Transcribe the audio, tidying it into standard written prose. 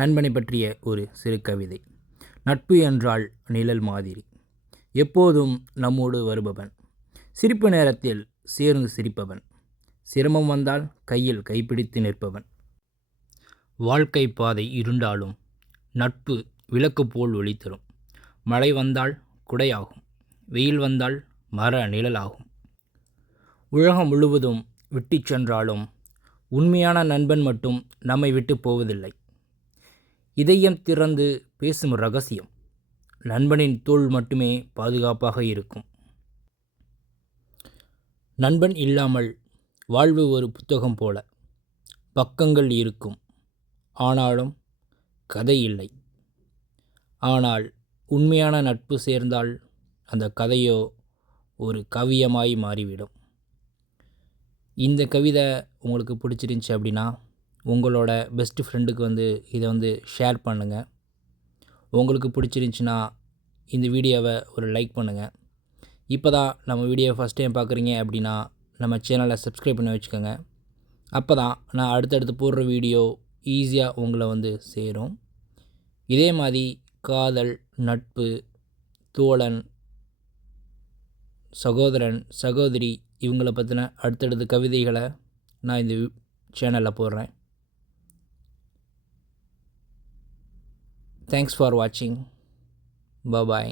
நண்பனை பற்றிய ஒரு சிறு கவிதை. நட்பு என்றால் நிழல் மாதிரி, எப்போதும் நம்மோடு வருபவன், சிரிப்பு நேரத்தில் சேர்ந்து சிரிப்பவன், சிரமம் வந்தால் கையில் கைப்பிடித்து நிற்பவன். வாழ்க்கை பாதை இருண்டாலும் நட்பு விளக்கு போல் ஒளி தரும். மழை வந்தால் குடையாகும், வெயில் வந்தால் மர நிழலாகும். உலகம் முழுவதும் விட்டு சென்றாலும் உண்மையான நண்பன் மட்டும் நம்மை விட்டு போவதில்லை. இதயம் திறந்து பேசும் ரகசியம், நண்பனின் தோள் மட்டுமே பாதுகாப்பாக இருக்கும். நண்பன் இல்லாமல் வாழ்வு ஒரு புத்தகம் போல, பக்கங்கள் இருக்கும், ஆனாலும் கதை இல்லை. ஆனால் உண்மையான நட்பு சேர்ந்தால் அந்த கதையோ ஒரு கவியமாய் மாறிவிடும். இந்த கவிதை உங்களுக்கு பிடிச்சிருந்துச்சி அப்படின்னா உங்களோட பெஸ்ட் ஃப்ரெண்டுக்கு இதை ஷேர் பண்ணுங்கள். உங்களுக்கு பிடிச்சிருந்துச்சின்னா இந்த வீடியோவை ஒரு லைக் பண்ணுங்கள். இப்போ தான் நம்ம வீடியோவை ஃபஸ்ட் டைம் பார்க்குறீங்க அப்படின்னா நம்ம சேனலை சப்ஸ்கிரைப் பண்ணி வச்சுக்கோங்க. அப்போ தான் நான் அடுத்தடுத்து போடுற வீடியோ ஈஸியாக உங்களை சேரும். இதே மாதிரி காதல், நட்பு, தோழன், சகோதரன், சகோதரி இவங்களை பற்றின அடுத்தடுத்த கவிதைகளை நான் இந்த சேனலில் போடுறேன். Thanks for watching. Bye bye.